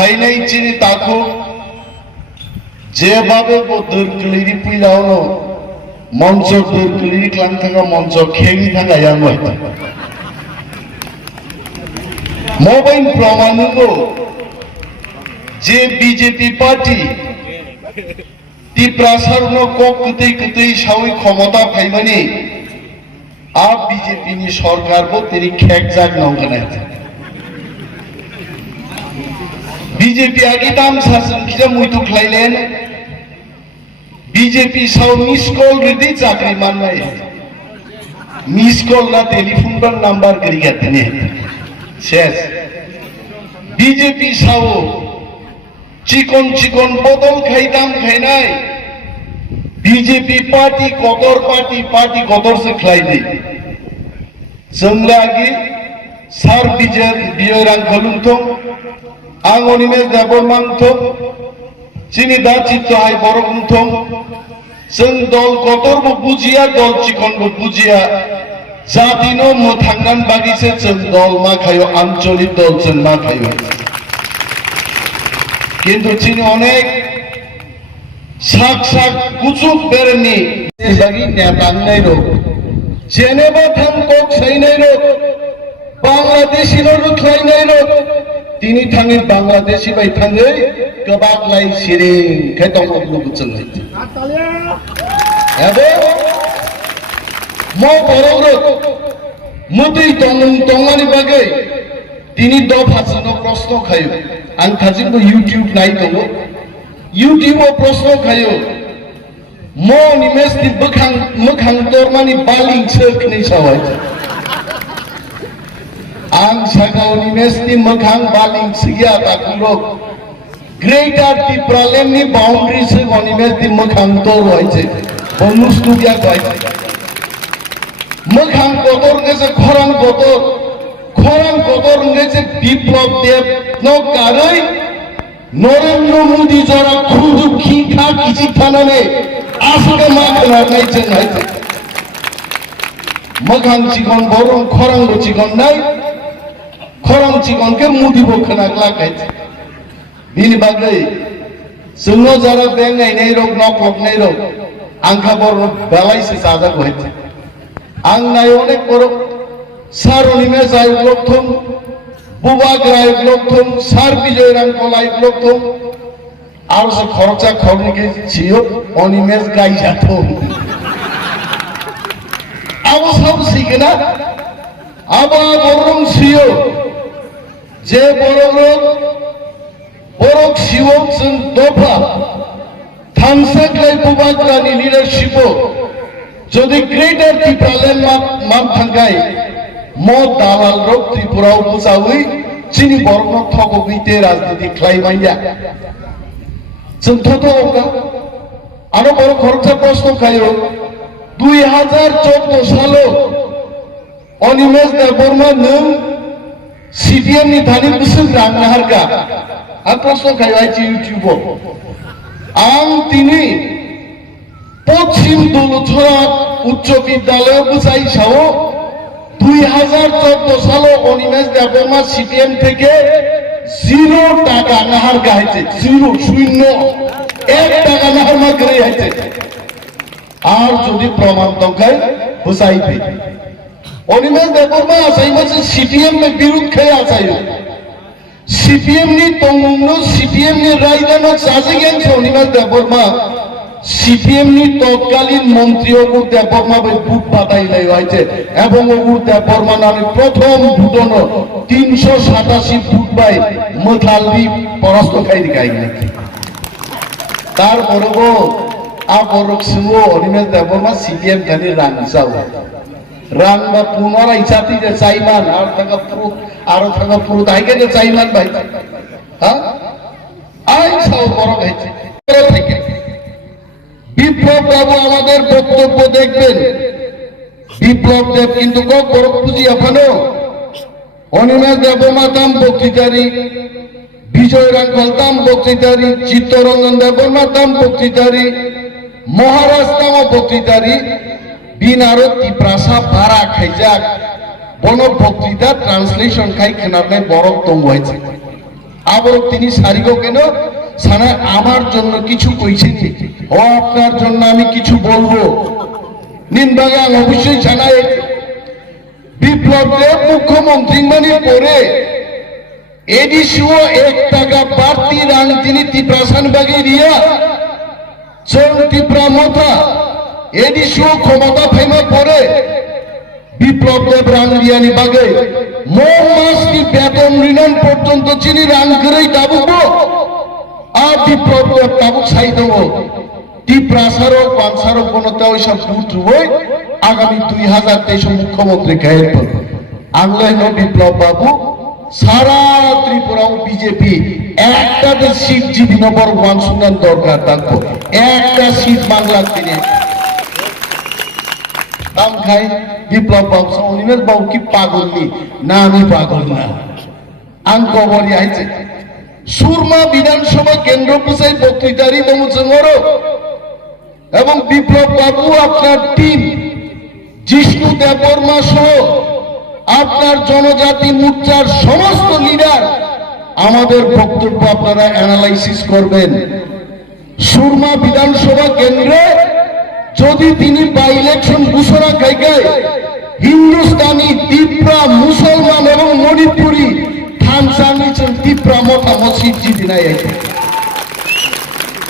ফাইনাই চিনি তাকো যেভাবে দোরকলিরি পুইলাওনো মঞ্চ দোরকলিরি ক্লাং থাকা মঞ্চ খেগি থাকা ইয়াঙ্গই মোবাইল প্রমাণগো যে বিজেপি পার্টি টিপ্রাসারनो কক কুতै কুতै সাউই ক্ষমতা ফাইমানি आ बीजेपी नि सरकार बो तेरी खेक जाग नंगनाय बीजेपी आगे दाम सासन किजा मुइतु ख्लाइलेन बीजेपी साउ मिस कॉल रेडी चाकरी माननाय मिस कॉल ना टेलीफोन पर नंबर करी गतने शेष बीजेपी साउ चिकन चिकन बोतल खाइदाम खाइनाय बीजेपी पार्टी कतर से खलाई दे जोंलागी सार बिजयरां खलुंथों आंगोनी में देबरमांथों चिनी दा चित्त हाय बरगुंथों जों दल कतर बो बुजिया दल चिकन बो बुजिया जातिनो मोथांगान बागिसे जों दल मा खायो आंचलिक दल जों मा खायो किन्तु चिनी अनेक साक साक कुचुक बेरनि बागी Sainairok Geneva Thangwi Sainairok Bangladeshi Rwkhlainai Tini Thangwi Bangladeshi bai Thangwi Kwbagwi siring khai tong oblu chungai abo mo borok mutui tongani bagai tini do phasano proshno khayo ang thajingo YouTube nai tongo YouTube प्रश्न खायो मो निमेश नि बखां तोरमानि बालिं सोखनै सावाय आं सागाव निमेश नि मखां बालिं सिगिया ताकुलो greater टिप्रालेम नि boundary से निमेश नि मखां तोर होयছে बनुस दुगिया गाय मखां गतर गेसे खरां गतर गेसे विप्लव देव न कारै नरेंद्र मोदी जरा खुद खीखा किसी थाना ने आसुके माखना नहीं चंगाई मखां चिकन बरं खरांग चिकन नाय खरांग चिकन के मोदी बखना लागाय बिनि बागै जोंनो जरा बेंगायनाय रग नखलबनाय रग आंखा बर बेलायसे जाजा गय आं नाय अनेक बर सारनि मे जाय Latham Kwbagwi blokthom sar bijoyraं kolai blokthom aro se khorcha khornike chiyo onimes gaijathom abo sob sikena aba borong siyo je borok siyo जों दफा थांसाख्लाय Kwbagwi ni leadership jodi greater टिप्रालेण्ड मान थांगाय मो दालाल रक त्रिपुरा बुजावै चिनी बरनो थगबैते राजनीति ख्लाइमाया जों थथोगा आरो बर खरचा प्रश्न खायो 2014 सालो अनिमेश देबरमा नों सीपीएम नि धानि बोसोर रांना हारगा आ प्रश्न खायो आइछि यूट्यूब आं तिनि पश्चिम दलछरा उच्च विद्यालय बुजाइ साओ 2014 सालो अनिमेश देबरमा सीपीएम থেকে 0 টাকা নাহার গাইছে 0 শূন্য 1 টাকা নাহার মা করে আইছে আর যদি প্রমাণ দঙ্গাই বুঝাইবে অনিমেশ দেবरमा আসাইমাছে सीपीएम में विरोध খায় আসাইও सीपीएम नि तंगनो सीपीएम नि रायदानो साजिगेन अनिमेश देबरमा सीपीएम नि तत्कालीन मंत्री अगुर देबरमा बे बुट बादाइलाय आइছে এবং অগুর দেবरमा নামে প্রথম ভুটনো 387 ফুট বাই মথালবি পরাস্ত খাই দিগাইলে তারপরও আবরক সুও অনিমেশ দেবरमा सीपीएम জানি রাংসাও রাংবা পুনরায় জাতি যে চাইমান আর থাকা পুরো দাইকে যে চাইমান ভাই হ্যাঁ আই সব বড় হইছে থেকে বিপ্লব বাবু আমাদের বক্তব্য দেখবেন বিপ্লব দেব কিন্তু বড় পুঁজি আফানো অনিমেষ দেবমা দাম বক্তৃতারি বিজয় রাঙ্গল দাম বক্তৃতারি চিত্তরঞ্জন দেবমা দাম বক্তৃতারি মহারাজ দাম বক্তৃতারি বিনারতি প্রাসা ভাড়া খাইজাক বন বক্তৃতা ট্রান্সলেশন খাই খেনাতে বরফ দং হয়েছে আবার তিনি সারিগো কেন সানা আমার জন্য কিছু কইছেনি ও আপনার জন্য আমি কিছু বলবো নিনবাগান অবশ্যই জানায় বিপ্লব দেব মুখ্যমন্ত্রী মানে পরে এডিসিও 1 টাকা বাড়তি রাং তিনি ত্রিপ্রাসান বাগে রিয়া চল ত্রিপ্রা মথা এডিসিও ক্ষমতা ফাইমা পরে বিপ্লব দেব রাং রিয়ানি বাগে মাস কি বেতন ঋণ পর্যন্ত চিনি রাং করেই দাবুবো আর বিপ্লব দেব তাবুক সাই দেবো ত্রিপ্রাসারক পানসারক বনতে ওইসব বুটবই আগামী 2023 মুখ্যমন্ত্রী গায়ের পর আংলাইন বিপ্লব বাবু সারা ত্রিপুরাও বিজেপি একটা সিট জিবি নম্বর 1 শুনান দরকার থাকবো একটা সিট বাংলার দিনে দাম খাই বিপ্লব বাবু অনিমেষ বাবু কি পাগল নি না আমি পাগল না আং খবরই আইছে সুরমা বিধানসভা কেন্দ্র পুষাই বক্তৃতারি নমুচঙ্গরো এবং বিপ্লব বাবু আপনার টিম জিষ্ণু দেববর্মা সহ আপনার জনজাতি মোর্চার সমস্ত লিডার আমাদের বক্তব্য আপনারা অ্যানালাইসিস করবেন সুরমা বিধানসভা কেন্দ্রে যদি তিনি বাই ইলেকশন ঘোষণা খাইগায় হিন্দুস্তানি ত্রিপুরা মুসলমান এবং মণিপুরি থানসানিচন ত্রিপুরা মথা মসজিদ জিবি নাই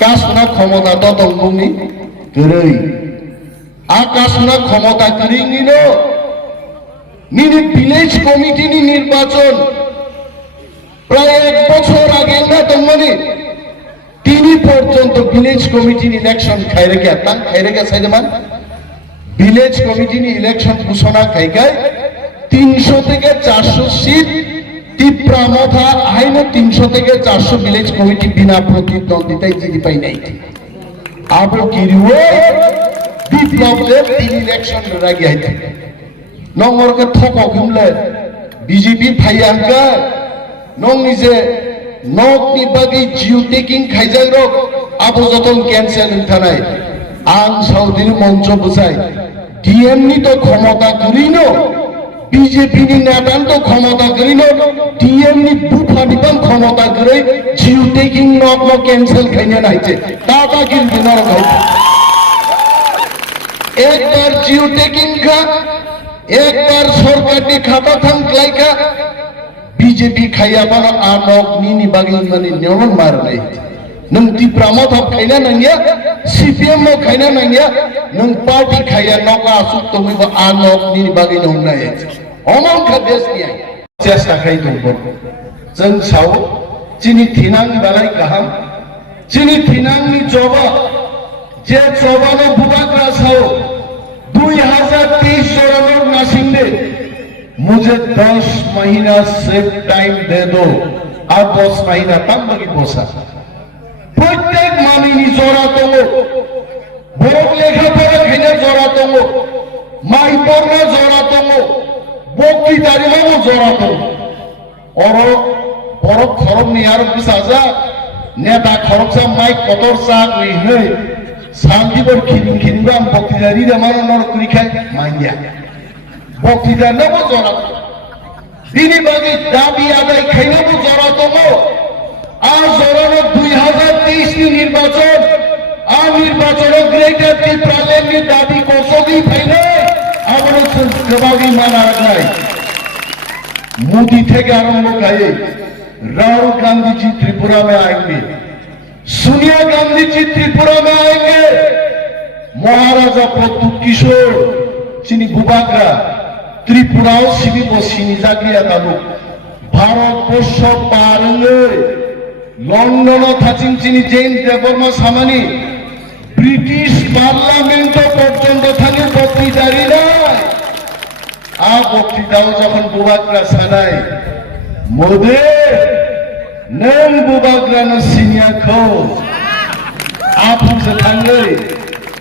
কাশনা ক্ষমতা ততঙ্গনি গরৈ আকাশনা ক্ষমতা করিং নিনো নিনি ভিলেজ কমিটি নির্বাচন প্রায় 1 বছর আগে না তোমানি তিনি পর্যন্ত ভিলেজ কমিটি ইলেকশন খাইরে গে তান খাইরে গে সাইদমান ভিলেজ কমিটি ইলেকশন ঘোষণা খাইগায় 300 থেকে 400 সিট ত্রিপুরা মথা আইন 300 থেকে 400 ভিলেজ কমিটি বিনা প্রতিদ্বন্দ্বিতায় জিতি পাই নাই আবো কিরিও বিপ্লব দেব তিনি ইলেকশন রাগি আইতে নংরকে থক গুমলে বিজেপি ফাইয়াঙ্কা নং নিজে নকনি বাগি জিও টেকিং খাইজাই রক আবো যতন ক্যান্সেল থানায় আং সাউদির মঞ্চ বুঝাই ডিএম নি তো ক্ষমতা করিনো বিজেপি নি নেতান তো ক্ষমতা করিনো ডিএম নি বুফানি বাং ক্ষমতা করে জিও টেকিং নক ক্যান্সেল খাইনে নাইছে টাকা কিন দিনার ভাই একবার জিও টেকিং খা একবার সরকারি খাতা থাকলাই খা বিজেপি খাইয়া বানা আনক নিনি বাগি মানে নিয়মন মার নাই নং ত্রিপুরা মথা খাইনা নাঙ্গিয়া সিপিএম খাইনা নাঙ্গিয়া নং পার্টি খাইয়া নকা আসুক তুমি আনক নিনি বাগি নং নাই অমন খা দেশ নিয়া চেষ্টা খাই দব जों साव चिनी थिनां बालाय गाहाम चिनी थिनांनि जबा जे जबानो बुबाग्रा साव 2023 जोरानो नासिंदे मुझे 10 महीना सिर्फ टाइम दे दो और 10 महीना तंबगी बोसा प्रत्येक मामिनी जोरा दंगो बरक लेखा पढ़ा खाइना जोरा दंगो माइ पढ़ना जोरा दंगो बक्तृतारिमाबो जोरा दंगो और बरक खरबनि आरो बिसाजा नेता खरबसा माइ कतर साग नै शांतिबर खिनिं खिनिबाम बक्तृतारि देमानो नर कुरिखाय माइया बक्तृतारिनाबो जोरा बिनि बागै दाबि आदाय खाइनाबो जोरा दङ আর জরানো 2023 नि निर्वाचन আর নির্বাচনে গ্রেটার ত্রিপুরাল্যান্ডনি দাবি কোসগি ফাইলে আবার kwbagwi মানা যায় मोदी थे आरंभ करे राहुल गांधी जी त्रिपुरा में आएंगे सोनिया गांधी जी त्रिपुरा में आएंगे महाराजा प्रद्युत किशोर चिनी गुबाग्रा त्रिपुरा सिबि बसिनी जागिया तालुक भारत वर्ष पारंगे लंडन थाचिन चिनी जैन देवबर्मा सामानी ब्रिटिश पार्लामेंट पर्यन्त थांगे बक्तृतारि নাই आ बक्तृताओ যখন বুবাগ্রা সানাই মোদে नों बुबाग्रानो सिनियाखौ आफुंसे थांलै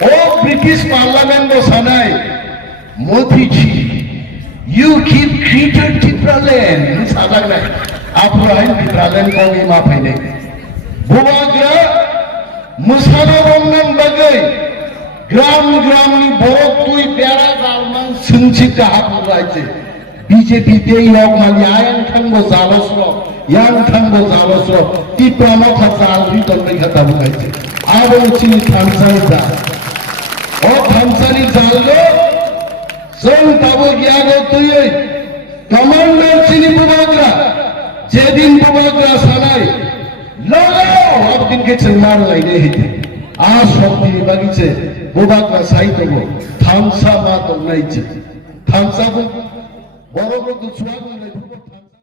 ओ ब्रिटिश पार्लामेंट सानाय Modi ji you keep created Tipraland साजागनाय आफुराय Tipraland कवि मा फाइनाय बुबाग्रा मोसानो रंनान बागै ग्राम ग्रामनि बरक तुई बेरा जालमान सोंसि गाहाबुरायजे बीजेपी देयक मानि ion थांबो जालसर yang tangbo zawasro ti pramotha jalri tolbai khata bukaise abo chini thamsani jal o thamsani jallo song tabo gyago tuyoi commander chini Kwbagwi যেদিন Kwbagwi সানাই লাগাও একদিন কে মার লাইনে হিতে আর সব দিন বাগিছে Kwbagwi সাইতব থামসা মা তো নাইছে থামসা বড় বড় ছুয়া